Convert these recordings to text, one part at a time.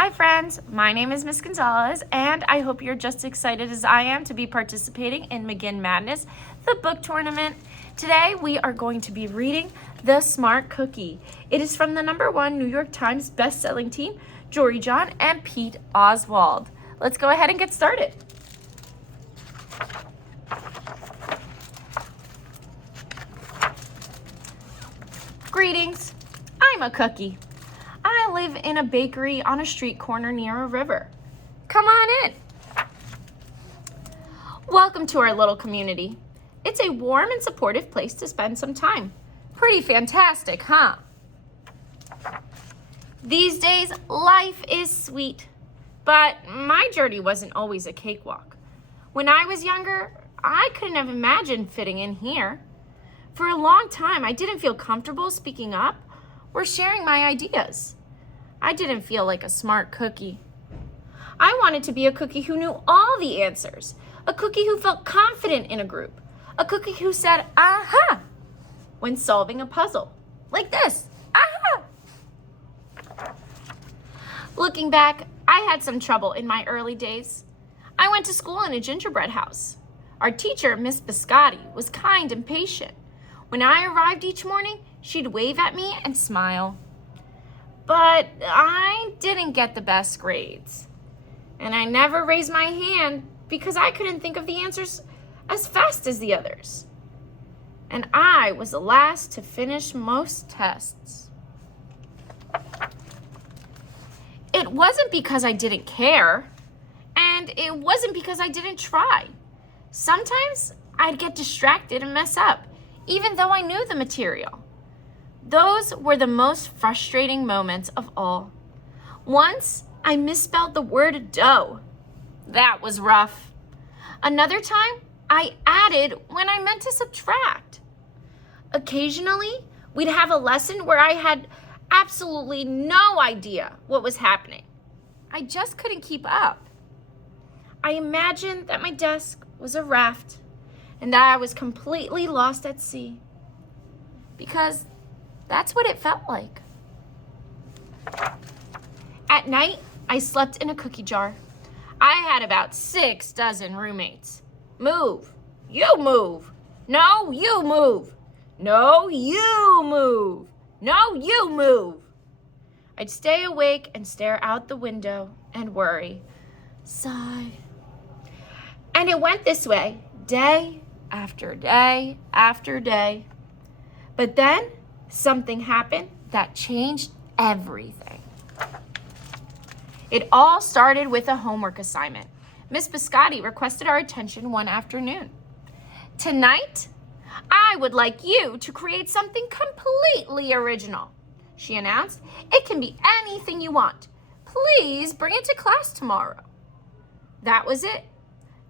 Hi friends, my name is Miss Gonzalez and I hope you're just as excited as I am to be participating in McGinn Madness, the book tournament. Today we are going to be reading The Smart Cookie. It is from the #1 New York Times best-selling team, Jory John and Pete Oswald. Let's go ahead and get started. Greetings, I'm a cookie. I live in a bakery on a street corner near a river. Come on in. Welcome to our little community. It's a warm and supportive place to spend some time. Pretty fantastic, huh? These days, life is sweet, but my journey wasn't always a cakewalk. When I was younger, I couldn't have imagined fitting in here. For a long time, I didn't feel comfortable speaking up or sharing my ideas. I didn't feel like a smart cookie. I wanted to be a cookie who knew all the answers, a cookie who felt confident in a group, a cookie who said, aha, when solving a puzzle, like this, aha. Looking back, I had some trouble in my early days. I went to school in a gingerbread house. Our teacher, Miss Biscotti, was kind and patient. When I arrived each morning, she'd wave at me and smile. But I didn't get the best grades. And I never raised my hand because I couldn't think of the answers as fast as the others. And I was the last to finish most tests. It wasn't because I didn't care, and it wasn't because I didn't try. Sometimes I'd get distracted and mess up, even though I knew the material. Those were the most frustrating moments of all. Once, I misspelled the word dough. That was rough. Another time, I added when I meant to subtract. Occasionally, we'd have a lesson where I had absolutely no idea what was happening. I just couldn't keep up. I imagined that my desk was a raft and that I was completely lost at sea. Because that's what it felt like. At night, I slept in a cookie jar. I had about 6 dozen roommates. Move. You move. No, you move. No, you move. No, you move. I'd stay awake and stare out the window and worry. Sigh. And it went this way, day after day after day. But then, something happened that changed everything. It all started with a homework assignment. Miss Biscotti requested our attention one afternoon. Tonight, I would like you to create something completely original, she announced. It can be anything you want. Please bring it to class tomorrow. That was it.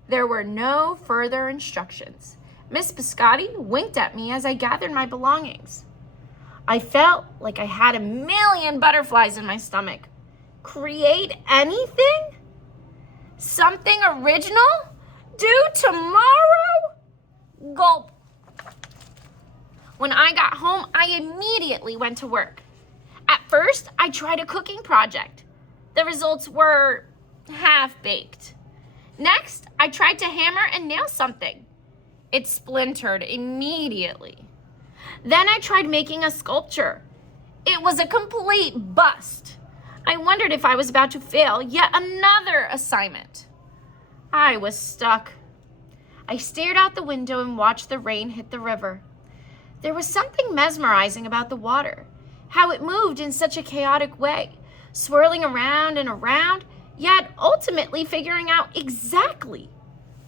There were no further instructions. Miss Biscotti winked at me as I gathered my belongings. I felt like I had 1,000,000 butterflies in my stomach. Create anything? Something original? Due tomorrow? Gulp. When I got home, I immediately went to work. At first, I tried a cooking project. The results were half-baked. Next, I tried to hammer and nail something. It splintered immediately. Then I tried making a sculpture. It was a complete bust. I wondered if I was about to fail yet another assignment. I was stuck. I stared out the window and watched the rain hit the river. There was something mesmerizing about the water, how it moved in such a chaotic way, swirling around and around, yet ultimately figuring out exactly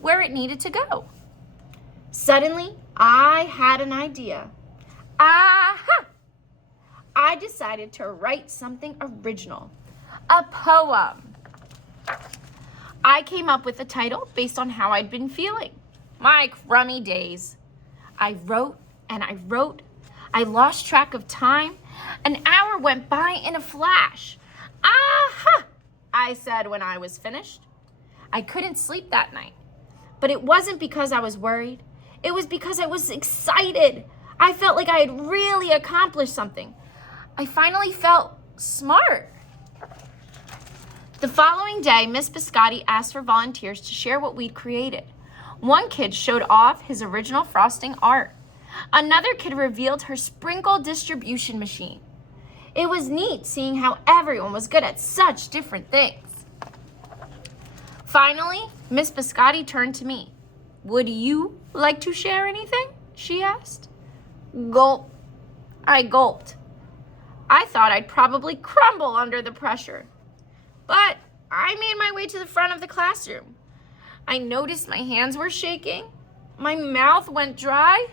where it needed to go. Suddenly, I had an idea. Aha! I decided to write something original, a poem. I came up with the title based on how I'd been feeling. My crummy days. I wrote and I wrote. I lost track of time. An hour went by in a flash. Aha! I said when I was finished. I couldn't sleep that night, but it wasn't because I was worried. It was because I was excited. I felt like I had really accomplished something. I finally felt smart. The following day, Miss Biscotti asked for volunteers to share what we'd created. One kid showed off his original frosting art. Another kid revealed her sprinkle distribution machine. It was neat seeing how everyone was good at such different things. Finally, Miss Biscotti turned to me. "Would you like to share anything?" she asked. Gulp. I gulped. I thought I'd probably crumble under the pressure. But I made my way to the front of the classroom. I noticed my hands were shaking. My mouth went dry.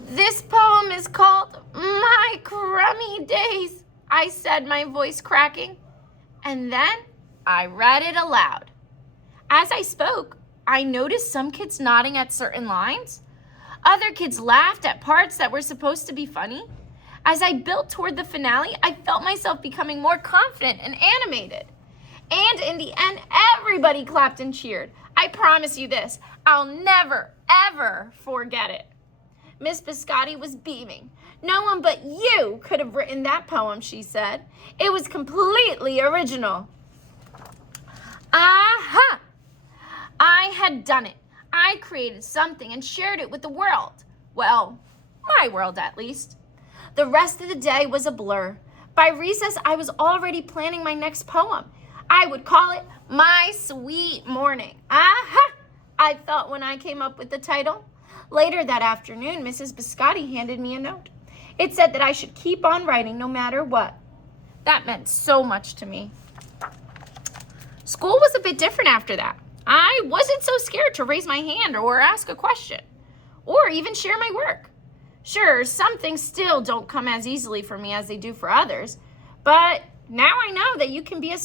This poem is called My Crummy Days, I said, my voice cracking. And then I read it aloud. As I spoke, I noticed some kids nodding at certain lines. Other kids laughed at parts that were supposed to be funny. As I built toward the finale, I felt myself becoming more confident and animated. And in the end, everybody clapped and cheered. I promise you this, I'll never, ever forget it. Miss Biscotti was beaming. "No one but you could have written that poem," she said. "It was completely original." Aha! I had done it. I created something and shared it with the world. Well, my world at least. The rest of the day was a blur. By recess, I was already planning my next poem. I would call it My Sweet Morning. Aha! I thought when I came up with the title. Later that afternoon, Mrs. Biscotti handed me a note. It said that I should keep on writing no matter what. That meant so much to me. School was a bit different after that. I wasn't so scared to raise my hand or ask a question, or even share my work. Sure, some things still don't come as easily for me as they do for others, but now I know that you can be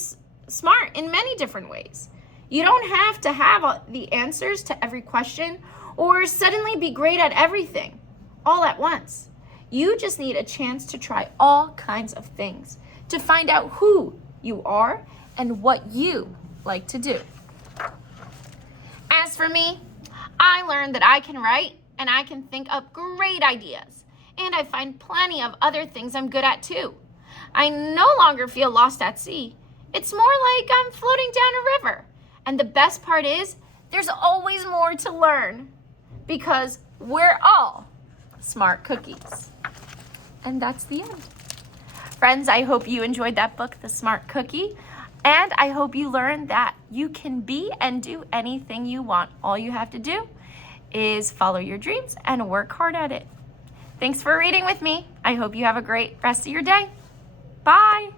smart in many different ways. You don't have to have the answers to every question or suddenly be great at everything all at once. You just need a chance to try all kinds of things to find out who you are and what you like to do. As for me, I learned that I can write and I can think up great ideas. And I find plenty of other things I'm good at too. I no longer feel lost at sea. It's more like I'm floating down a river. And the best part is, there's always more to learn. Because we're all smart cookies. And that's the end. Friends, I hope you enjoyed that book, The Smart Cookie. And I hope you learned that you can be and do anything you want. All you have to do is follow your dreams and work hard at it. Thanks for reading with me. I hope you have a great rest of your day. Bye.